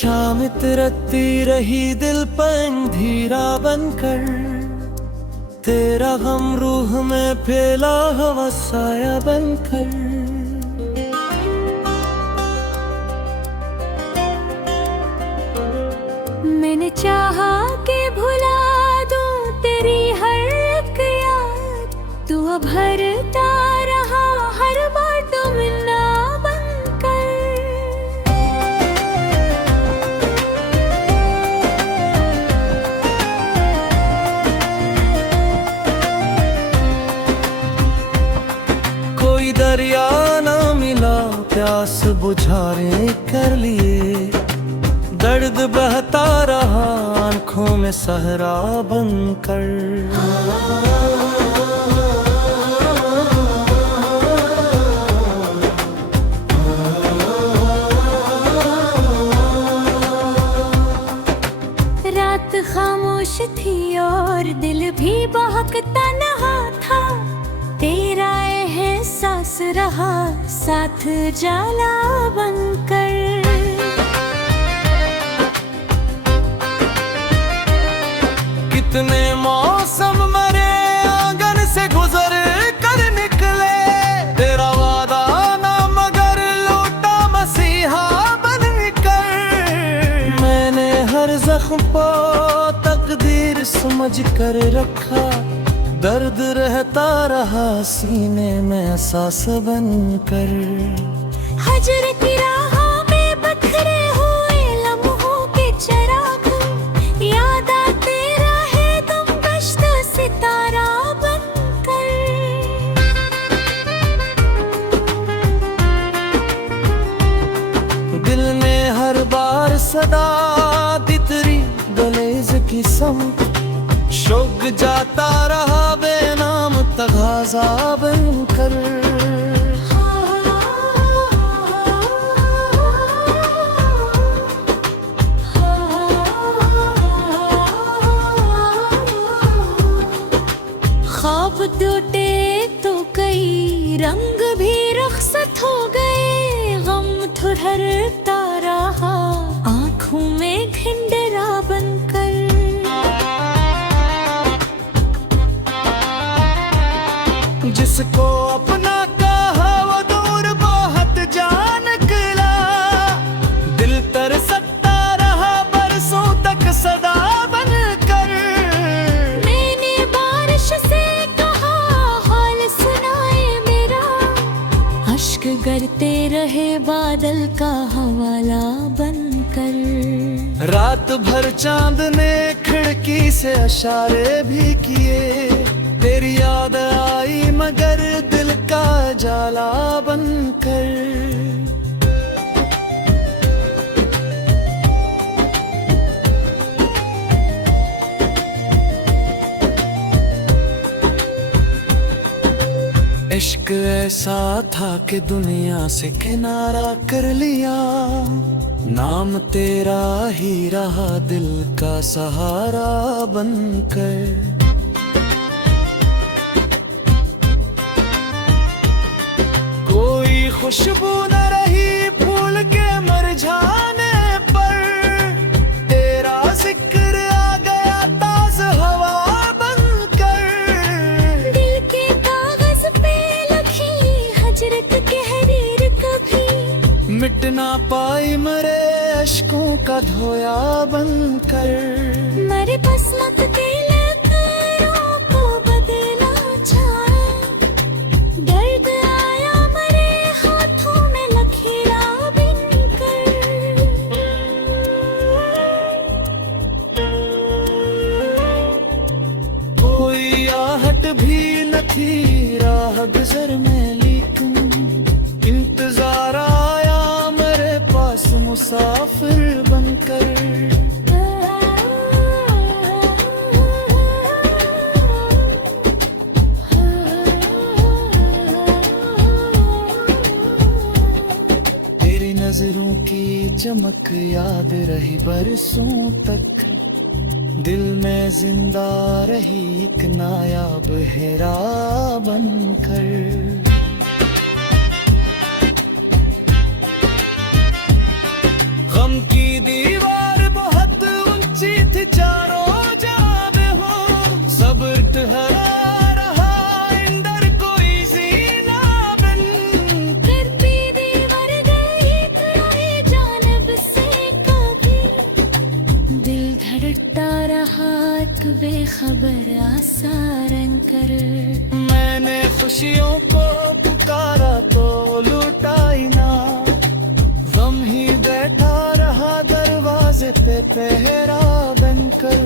शाम तिरकती रही दिल पर अंधेरा बनकर, तेरा गम रूह में फैला हवा साया बनकर। मैंने चाहा कि भुला दूं तेरी हर एक याद, तू अब भरता रहा हर बार तुमना बनकर। कोई दरिया ना मिला प्यास बुझाने कर लिए, दर्द बहता रहा आंखों में सहरा बनकर। रात खामोश थी और दिल भी बहकता नहा था, तेरा एहसास रहा साथ जाला बनकर। कितने मौसम मरे आंगन से गुजर कर निकले, तेरा वादा ना मगर लौटा मसीहा बन कर। मैंने हर जख्म को तकदीर समझ कर रखा, दर्द रहता रहा सीने में एहसास बन कर। हजर की राहों में बखरे हुए लम्हों के चिराग, याद आते रहे तुम कश्त सितारा बनकर। दिल में हर बार सदा तितरी गलेज की समत, शोक जाता रहा बेनाम तगाजा बनकर। ख्वाब टूटे तो कई रंग भी रुखसत हो गए, गम ठुरता रहा आँखों में ढिंढरा बनकर। जिसको अपना कहा वो दूर बहुत जा निकला, दिल तरसता रहा बरसों तक सदा बनकर। मैंने बारिश से कहा हाल सुनाए मेरा, अश्क गिरते रहे बादल का हवाला बनकर। रात भर चांद ने खिड़की से इशारे भी किए, तेरी याद आई मगर दिल का जाला बनकर। इश्क ऐसा था कि दुनिया से किनारा कर लिया, नाम तेरा ही रहा दिल का सहारा बनकर। खुशबू न रही फूल के मुरझाने पर, तेरा जिक्र आ गया ताज़ हवा बनकर। दिल के कागज पे लिखी हजरत कहरीर कभी मिट ना पाई मरे अश्कों का धोया बनकर। मरे बसमत के लकीरों को बदला चाहे, दर्द आया मरे हाथों में लकीरा बनकर। कोई आहट भी न थी राह गुजर में, लेकिन इंतजार आया मेरे पास मुसाफिर बनकर। तेरी नजरों की चमक याद रही बरसों तक, दिल में जिंदा रही एक नायाब हेरा बनकर। गम की दीवार खुशियों को पुकारा तो लुटाई ना, गम ही बैठा रहा दरवाजे पे पहरा बनकर।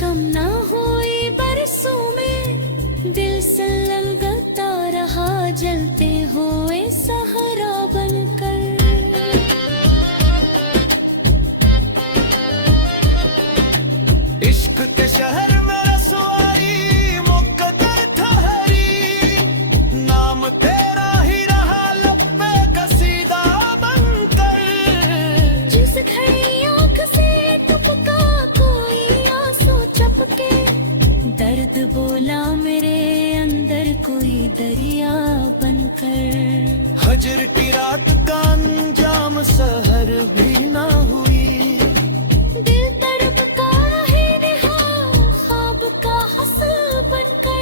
कम ना हुई बरसों में, दिल से ललगता रहा जलते हुए सहारा बनकर। इश्क के शहर में रसवाई मुकद्दर ठहरी, नाम तेरा ही रहा लब पे कसीदा बनकर। जिस घड़ी आँख से टपका कोई आंसू चपके, दर्द बोला मेरे अंदर कोई दरिया बनकर। हजर की रात का अंजाम सहर भी ना हुई, दिल तड़पता रहे नेहा ख्वाब का हसल बनकर।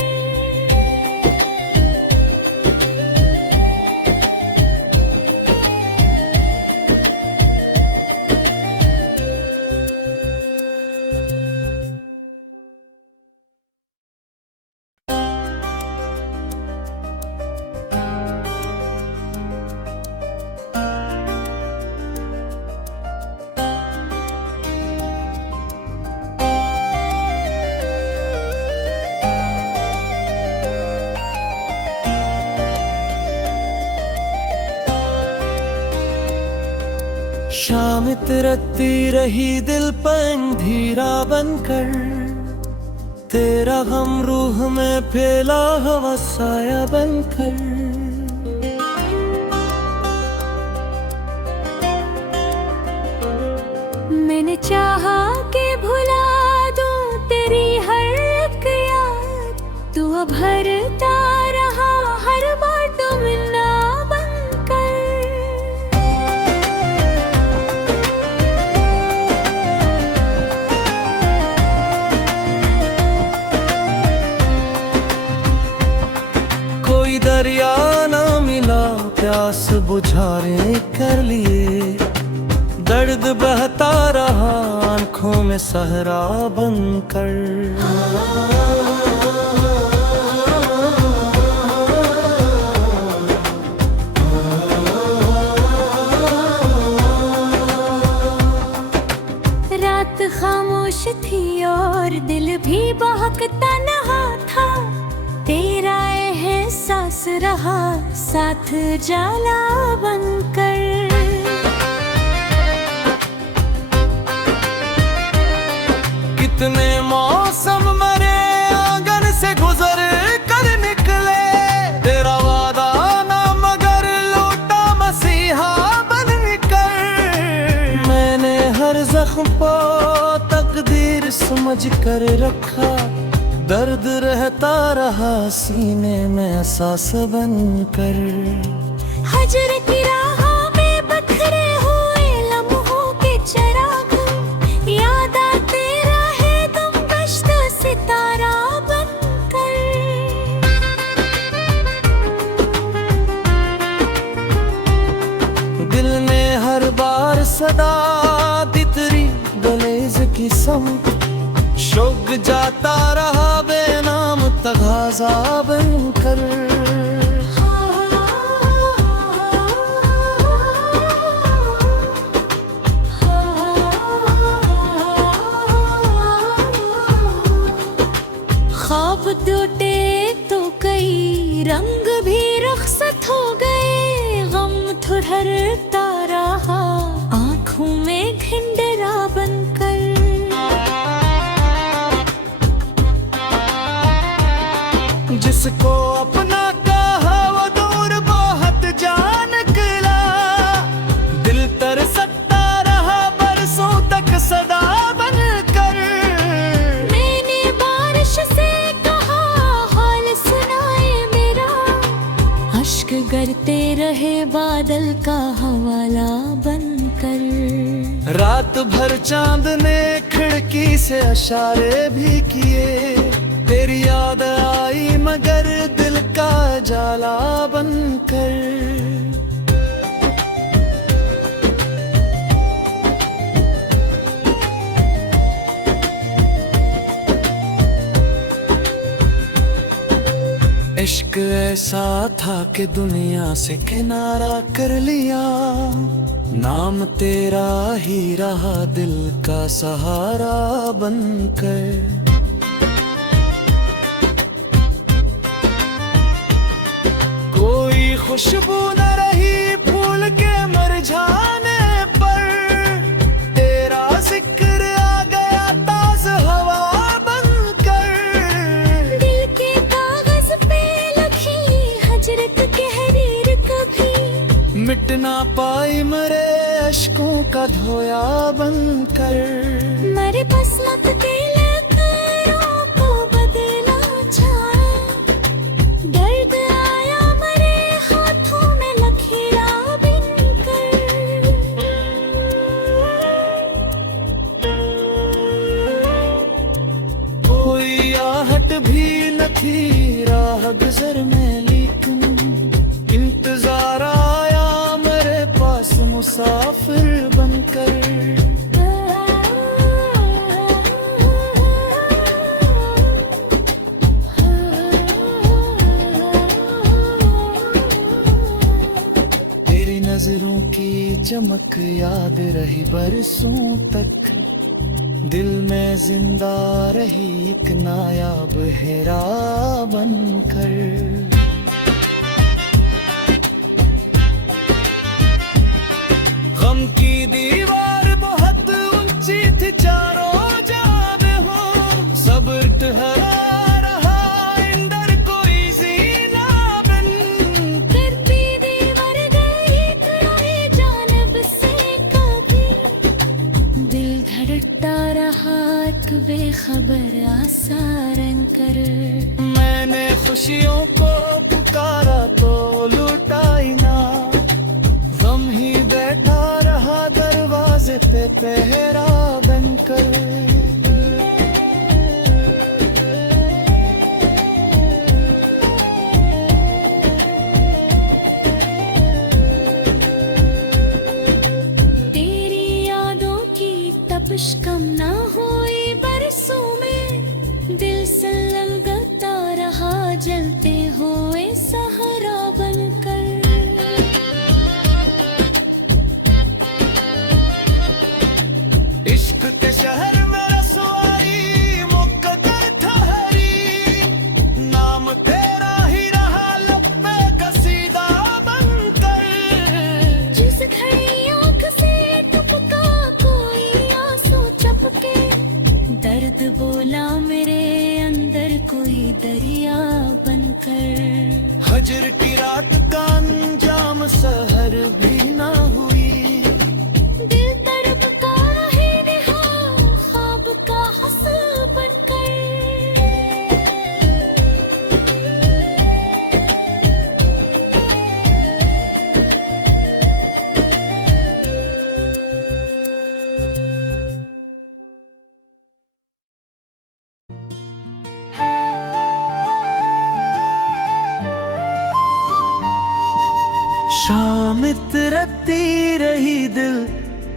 शाम तिरकती रही दिल पर अंधेरा बनकर, तेरा गम रूह में फैला हवा साया बनकर। मैंने चाहा कि भुला दूं तेरी हर एक याद, तू अब भरता रहा हर बार तुमना बनकर। कोई दरिया ना मिला प्यास बुझाने कर लिए, दर्द बहता रहा आंखों में सहरा बनकर। रात खामोश थी और दिल भी बहकता नहा था, तेरा एहसास रहा साथ जाला बनकर। कितने मौसम मरे आंगन से गुजर कर निकले, तेरा वादा ना मगर लौटा मसीहा बन निकल। मैंने हर जख्म को तकदीर समझ कर रखा, दर्द रहता रहा सीने में एहसास बनकर। हजर की राहों में बखरे हुए लम्हों के चिराग, याद आते रहे तुम कश्त सितारा बनकर। दिल ने हर बार सदा दी तेरी गलेज की समत, शौक जाता रहा बेनाम तगाजा बनकर। ख्वाब टूटे तो कई रंग भी रुखसत हो गए, गम ठुठरता रहा आँखों में घिंडरा बनकर। जिसको अपना कहा वो दूर बहुत जा निकला, दिल तरसता रहा बरसों तक सदा बनकर। मैंने बारिश से कहा हाल सुनाए मेरा, अश्क गिरते रहे बादल का हवाला बनकर। रात भर चांद ने खिड़की से इशारे भी किए, तेरी याद आई मगर दिल का का जाला बनकर। इश्क ऐसा था कि दुनिया से किनारा कर लिया, नाम तेरा ही रहा दिल का सहारा बनकर। कोई खुशबू न रही फूल के मुरझाने पर, तेरा जिक्र आ गया ताज़ हवा बनकर। दिल के कागज पे लिखी हजरत कहरीर कभी मिट ना पाई मरे अश्कों का धोया बनकर। मरे बसमत के लकीरों को बदला छाया, दर्द आया मरे हाथों में लकीरा बनकर। कोई आहट भी न थी राह गुजर में, लेकिन इंतजार आया मेरे पास मुसाफिर बनकर। तेरी नजरों की चमक याद रही बरसों तक, दिल में जिंदा रही एक नायाब हेरा बनकर। गम की दीवार बहुत ऊंची थी चारों जाने हो, सब्र ठहरा रहा इंदर कोई जीना बन। करती दीवार गई खड़ाई जानब से कभी, दिल धड़कता रहा एक बेखबर आसारन कर। मैंने खुशियों को पुकारा तो लुटाई ना, गम ही बैठा रहा दरवाजे पे पहरा बनकर। तेरी यादों की तपिश कम ना हुई बरसों में, दिल संलगता रहा जलते हुए सहारा बनकर। इश्क के शहर में रसवाई मुकद्दर ठहरी, नाम तेरा ही रहा लब पे कसीदा बनकर। जिस घड़ी आँख से टपका कोई आंसू चपके, दर्द बोला मेरे अंदर कोई दरिया बनकर। हजर की रात का अंजाम सहर भी ना हुई, दिल तड़पता रहे नेहा ख्वाब का हसल बनकर। शाम इतरती रही दिल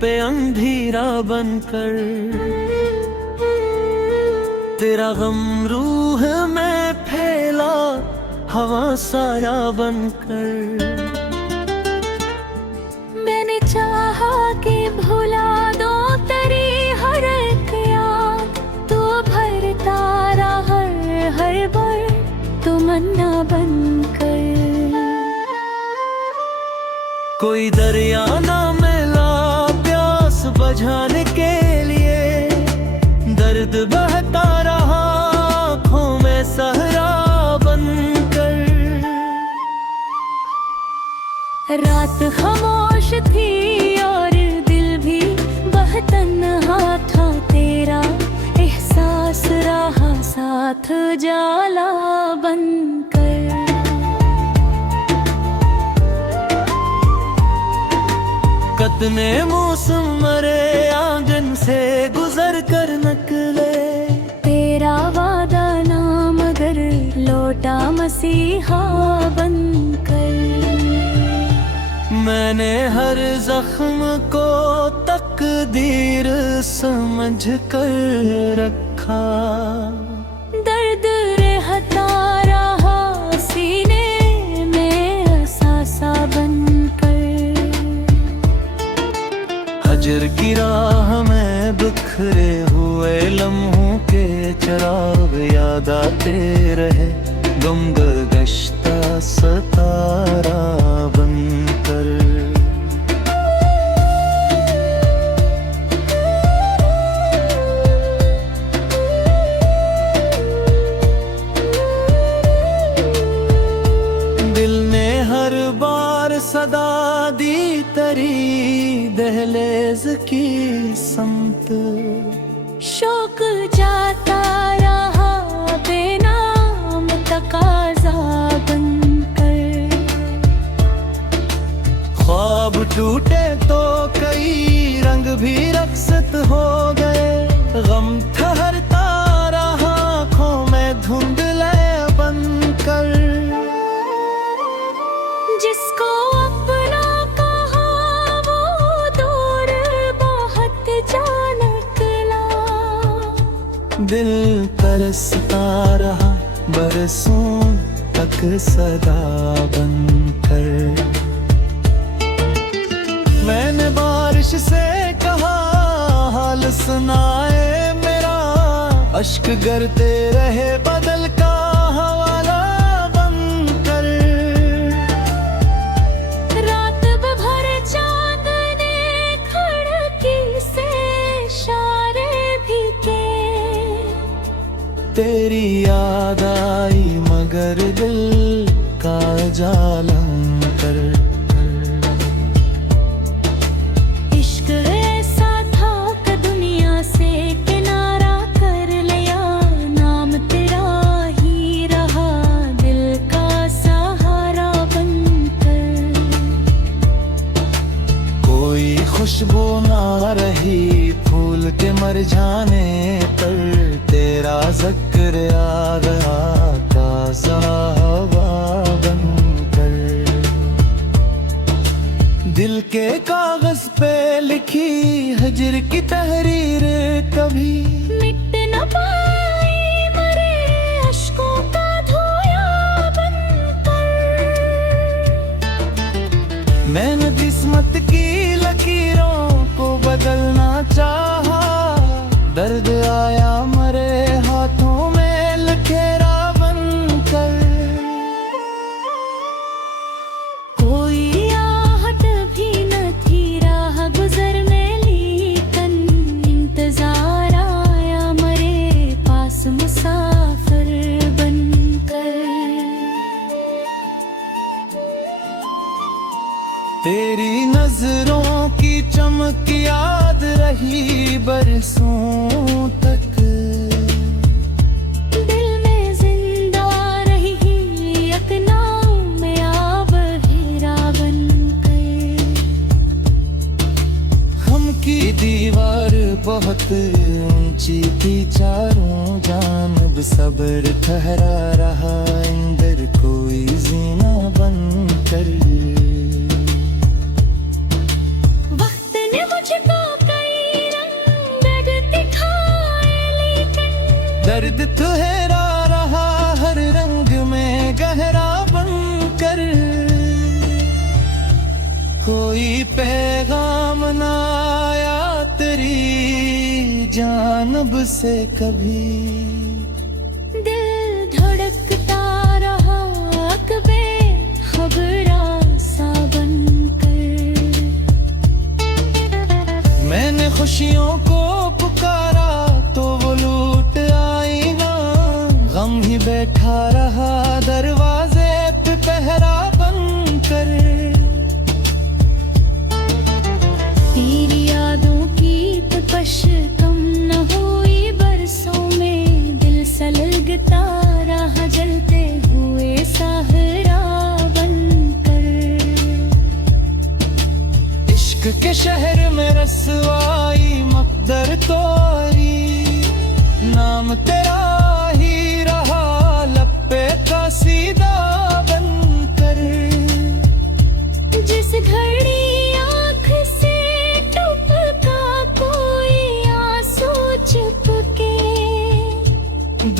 पे अंधेरा बनकर, तेरा गम रूह में फैला हवा साया बनकर। मैंने चाहा कि भुला दो तेरी हर एक याद, तू भरता रहा हर बार तमन्ना बनकर। कोई दरिया ना मिला प्यास बुझाने के लिए, दर्द बहता रहा आँखों में सहरा बनकर। रात खामोश थी और दिल भी बहतन्हा था, तेरा एहसास रहा साथ जाला बनकर। कतने मौसम मरे आंगन से गुजर कर नकले, तेरा वादा ना मगर लौटा मसीह मसीहा बनकर। मैंने हर जख्म को तकदीर समझ कर रखा, दर्द रहता रहा सीने में असासा बनकर। हजर की राह में बिखरे हुए लम्हों के चिराग याद आते रहे, गम गश्ता सतारा बनकर। दिल ने हर बार सदा दी तेरी दहलीज की समत, शौक जाता रहा बेनाम तकाजा बनकर। ख्वाब टूटे तो कई रंग भी रक्सत हो गए, गम ठहरता रहा आँखों में धुंधले बनकर। जिसको अपना कहा वो दूर बहुत जा निकला, दिल तरसता रहा बरसों तक सदा बनकर। मैंने बारिश से कहा हाल सुनाए मेरा, अश्क गिरते रहे बदल का हवाला बनकर। रात भर चांद ने खिड़की से इशारे भी किए, तेरी याद आई मगर दिल का जालम कर। इश्क ऐसा था कि दुनिया से किनारा कर लिया, नाम तेरा ही रहा दिल का सहारा बनकर। कोई खुशबू ना रही फूल के मर जाने पर, तेरा जिक्र आ गया ताज़ा हवा बनकर। दिल के कागज पे लिखी हजर की तहरीर कभी मिट न पाई मरे अश्कों का धोया बनकर। मैंने किस्मत की लकीरों को बदलना चाहा, दर्द आया मरे हाथों में लखेरा बनकर। कोई आहट भी न थी राह गुजर में, लेकिन इंतजार आया मरे पास मुसाफिर बनकर। तेरी नजरों की चमक याद रही बरसों तक, दिल में जिंदा रही एक नाम आब हीरा बनकर। हम की दीवार बहुत ऊंची थी चारों जानब, सब्र ठहरा रहा अंदर कोई जीना बनकर। वक्त ने मुझको कई रंग दिखाए, लेकिन दर्द तुहरा रहा हर रंग में गहरा बनकर। कोई पैगाम ना आया तेरी जानब से कभी, दिल धड़कता रहा अकबे खबरा सा बनकर। मैंने खुशियों को पुकारा तो वो लूट आई ना, गम ही बैठा रहा दरवाजे पे पहरा बनकर। तेरी यादों की तपश कम न हुई बरसों में, दिल सलगता रहा जलते हुए सहरा बनकर। इश्क के शहर में रसवाई मकदर तोरी, नाम तेरा ही रहा लब पे का सीधा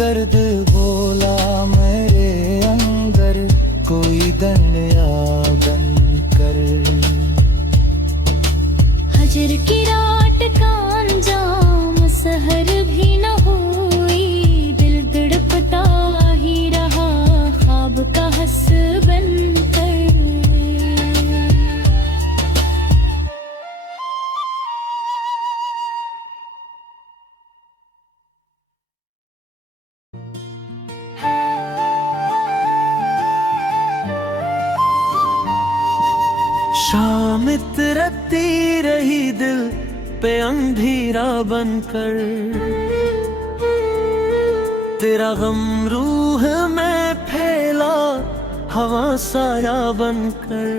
दर्द बोला मेरे अंदर, कोई दंडिया बन कर। हजर की रात का अंजाम सहर भी न हुई, दिल तड़पता ही रहा ख्वाब का हंस बनकर। शाम इतरती रही दिल पे अंधेरा बनकर, तेरा गम रूह में फैला हवा साया बनकर।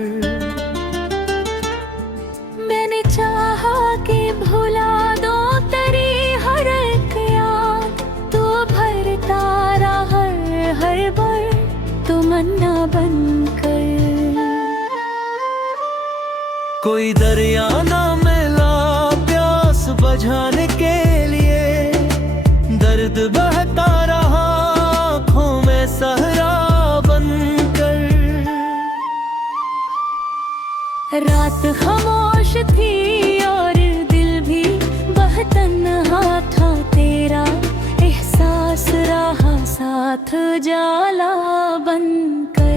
मैंने चाहा कि भुला दो तेरी हर एक याद, तू भरता रहा हर बार तमन्ना बनकर। कोई दरिया ना मिला प्यास बुझाने के लिए, दर्द बहता रहा आँखों में सहरा बनकर। रात खामोश थी और दिल भी बहतन्हा था, तेरा एहसास रहा साथ जाला बनकर।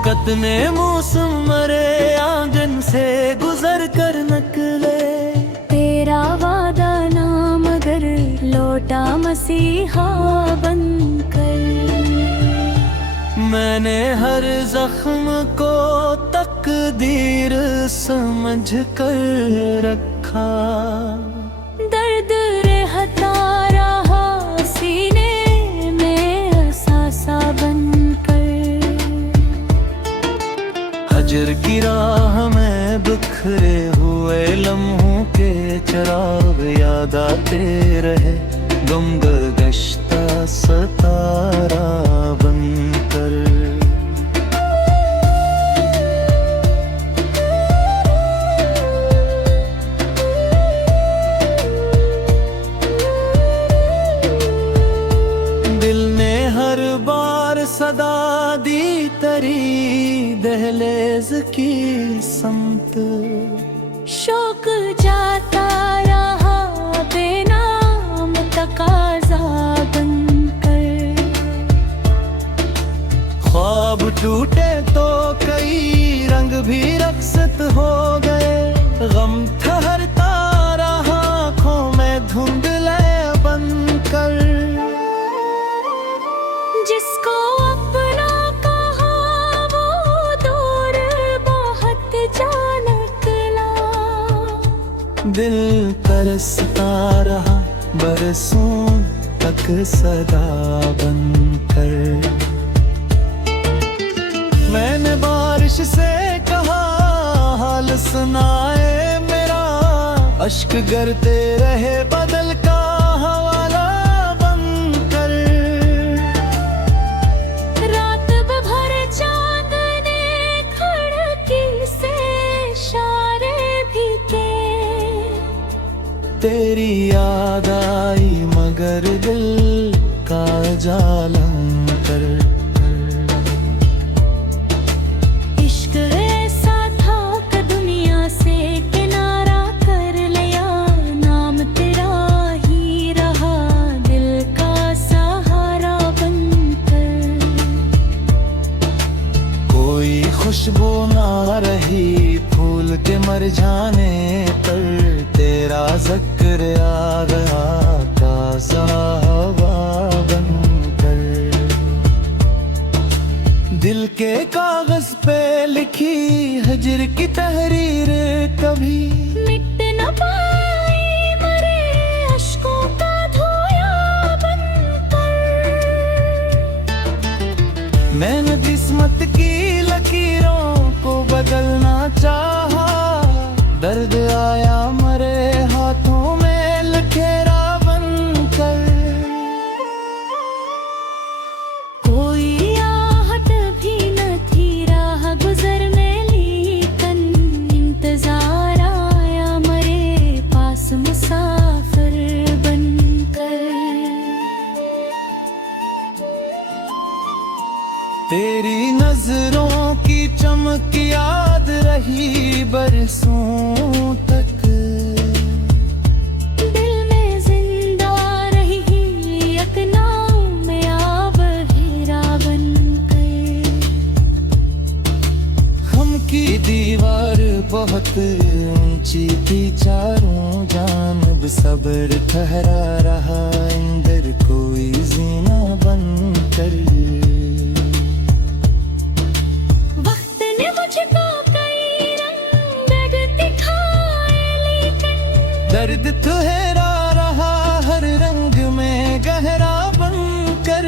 कतने मौसम मरे आंगन से गुजर कर नकले, तेरा वादा ना मगर लौटा मसीहा बनकर। मैंने हर जख्म को तकदीर समझ कर रखा, दर्द रहता रहा सीने में असासा बनकर। हजर की राह में बिखरे हुए लम्हों के चिराग याद आते रहे, गम गश्ता सतारा बनकर। दिल ने हर बार सदा दी तरी दहलेज की समत, शौक जाता रहा बेनाम तकाजा बनकर। ख्वाब टूटे तो कई रंग भी रक्सत हो गए, गम ठहरता रहा आँखों में धुंधले बनकर। जिसको अपना कहा वो दूर बहुत जा निकला, दिल तरसता रहा बरसों तक सदा बनकर। मैंने बारिश से कहा हाल सुनाए मेरा, अश्क गिरते रहे बदल का हवाला बनकर। रात भर चांद ने खिड़की से इशारे भी के, तेरी याद आई मगर दिल का जालम कर। इश्क ऐसा था कि दुनिया से किनारा कर लिया, नाम तेरा ही रहा दिल का सहारा बनकर। कोई खुशबू ना रही फूल के मर जाने पर, तेरा जिक्र आ गया ताज़ा हवा बनकर। दिल के कागज पे लिखी हिज्र की तहरीर कभी मिट न पाई मरे अश्कों का धोया बनकर। मैंने किस्मत की लकीरों को बदलना चाहा, दर्द आया मरे हाथों में लखेरा बनकर। कोई आहट भी न थी राह गुजर में, लेकिन इंतजार आया मरे पास तेरी नजरों की चमक याद रही बरसों तक, दिल में जिंदा रही यकनाओं में आब हीरा बनकर। हम की दीवार बहुत ऊंची थी, चारों जानब सब्र ठहरा रहा अंदर कोई जीना बनकर। वक्त ने मुझको कई रंग दिखाए, लेकिन दर्द तुहरा रहा हर रंग में गहरा बनकर।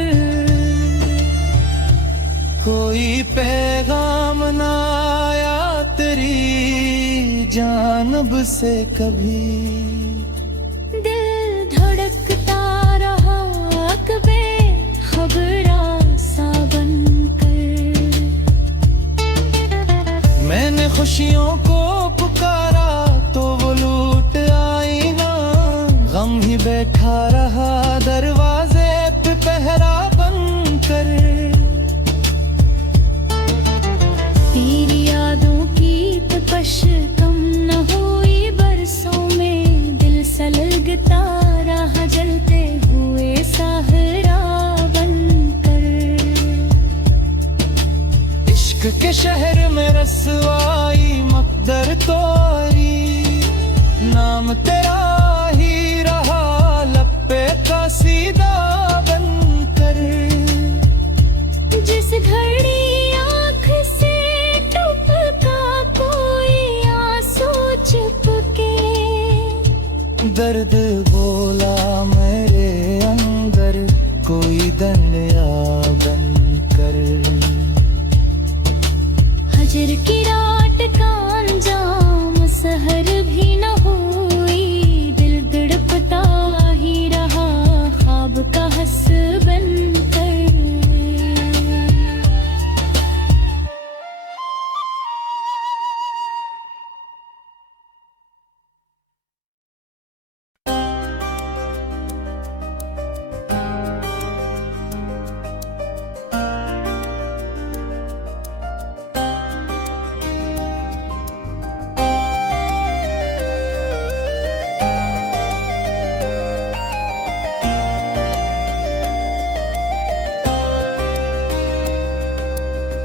कोई पैगाम ना आया तेरी जानब से कभी, दिल धड़कता रहा अकबे खबरा सा बनकर। मैंने खुशियों को पुकारा तो वो लूट आई ना, गम ही बैठा रहा दरवाजे पे पहरा बनकर। तेरी यादों की तपश कम न हुई बरसों में, दिल सलगता रहा जलते हुए सहरा बनकर। इश्क के शहर में रसवाई मकदर तोरी, नाम तेरा ही रहा लब पे कसीदा बनकर। जिस घड़ी आँख से टपका कोई आंसू चुपके, दर्द बोला मेरे अंदर कोई दंडिया बनकर। हजर की रात का अंजाम सहर भी न हुई, दिल तड़पता ही रहा ख्वाब का हंस बनकर।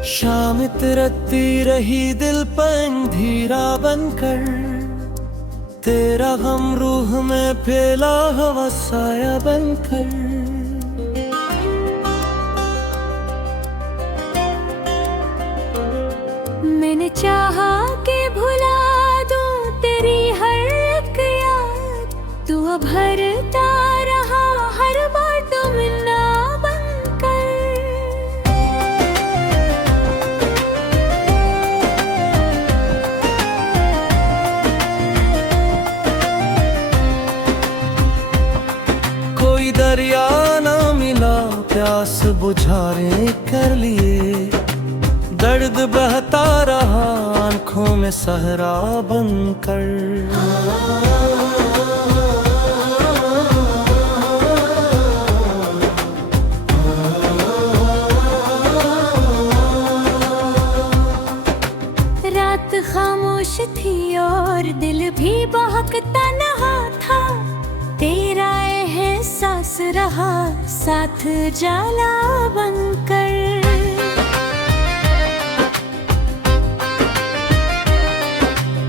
शाम तिरकती रही दिल पर अंधेरा बनकर, तेरा गम रूह में फैला हवा साया बनकर। मैंने चाहा कि भुला दूं तेरी हर एक याद, तू भरता रहा हर बार तुमना बनकर। कोई दरिया ना मिला प्यास बुझाने कर लिए, दर्द बहता रहा आंखों में सहरा बनकर। रात खामोश थी और दिल भी बहकता नहा था, तेरा एहसास रहा साथ जाला बनकर।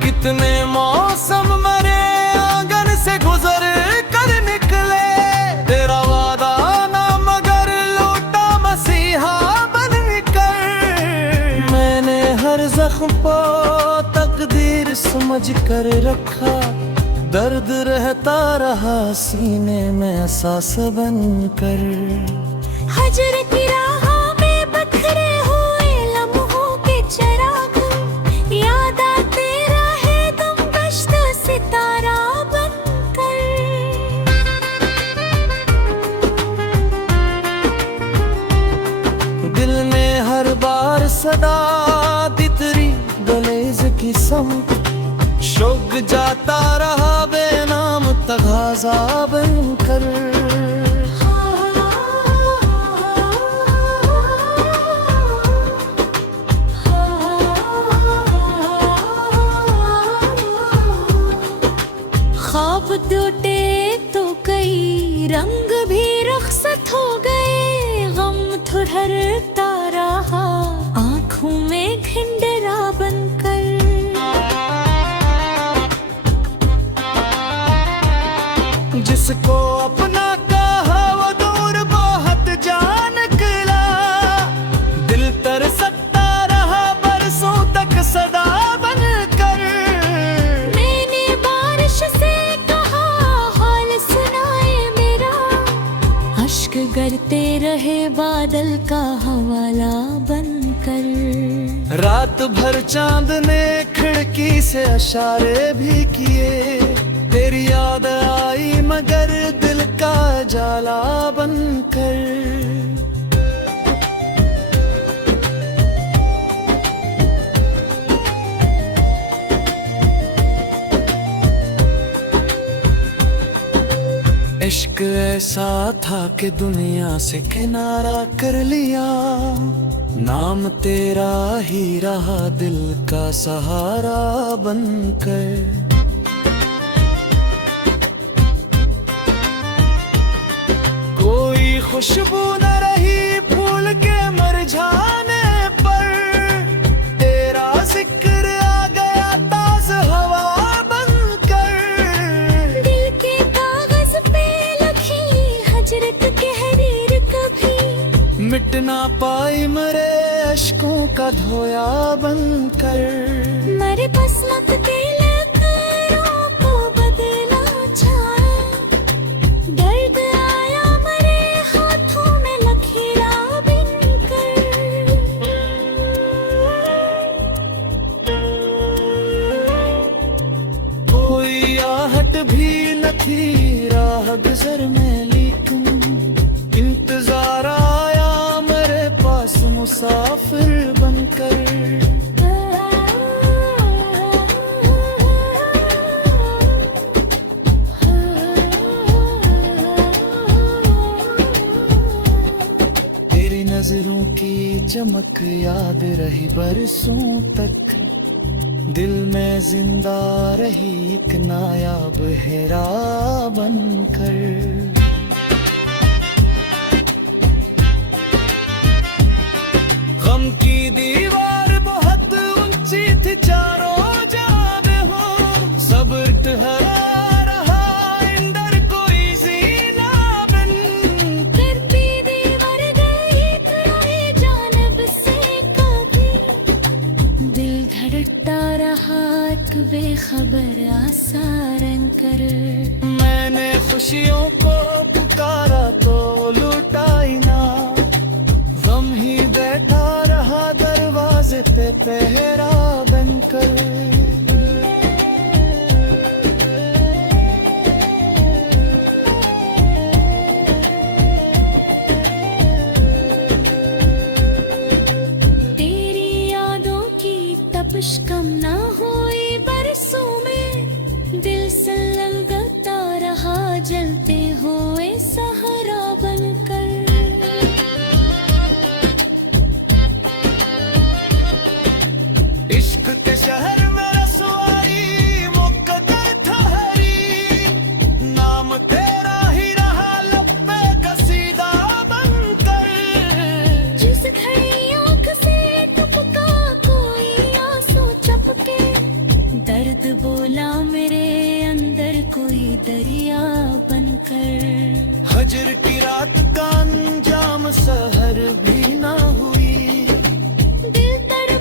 कितने मौसम मरे आंगन से गुजर कर निकले, तेरा वादा ना मगर लौटा मसीहा बन निकल। मैंने हर जख्म को तकदीर समझ कर रखा, दर्द रहता रहा सीने में एहसास बनकर। हजर की राहों में बखरे हुए लम्हों के चिराग, याद आते रहे तुम कश्त सितारा बनकर। दिल ने हर बार सदा तितरी गलेज की समत, शोक जाता रहा बेनाम तगाजा बनकर। करता रहा आंखों में घिंडरा बनकर। जिसको अपना कहा वो दूर बहुत जा निकला, दिल तरसता रहा बरसों तक सदा बनकर। मैंने बारिश से कहा हाल सुनाए मेरा, अश्क गिरते रहे बादल का हवाला बनकर। रात भर चांद ने खिड़की से इशारे भी किए, तेरी याद आई मगर दिल का जाला बनकर। इश्क ऐसा था कि दुनिया से किनारा कर लिया, नाम तेरा ही रहा दिल का सहारा बनकर। कोई खुशबू न रही फूल के मुरझाने पर, तेरा जिक्र आ गया ताज़ हवा बनकर। दिल के कागज पे लिखी हजरत कहरीर कभी मिट ना पाई मरे अश्कों का धोया बनकर। मरे बसमत के लकीरों को बदला छाया, दर्द आया मरे हाथों में लकीरा बनकर। कोई आहट भी न थी राह गुजर में, लेकिन इंतजार आया मेरे पास मुसाफिर बनकर। तेरी नजरों की चमक याद रही बरसों तक, दिल में जिंदा रही एक नायाब हेरा बनकर। गम की दीवार बहुत ऊंची थी चारों जान हो, सब्र ठहरा रहा अंदर कोई जीना बन। फिर भी दीवार गई कोई जानब से कभी, दिल धड़कता रहा एक बेखबर आसारन कर। मैंने खुशियों को पुकारा तो लुटाई ना, गम ही बैठा रहा दरवाजे पे पहरा बनकर। तेरी यादों की तपिश कम ना हुई बरसों में, दिल से ललगता रहा जलते हुए सहारा बनकर। इश्क के शहर में रसवाई मुकद्दर ठहरी, नाम तेरा ही रहा लब पे कसीदा बनकर। जिस घड़ी आँख से टपका कोई आंसू चपके, दर्द बोला मेरे अंदर कोई दरिया बनकर। हजर की रात का अंजाम सहर भी ना हुई, दिल तड़प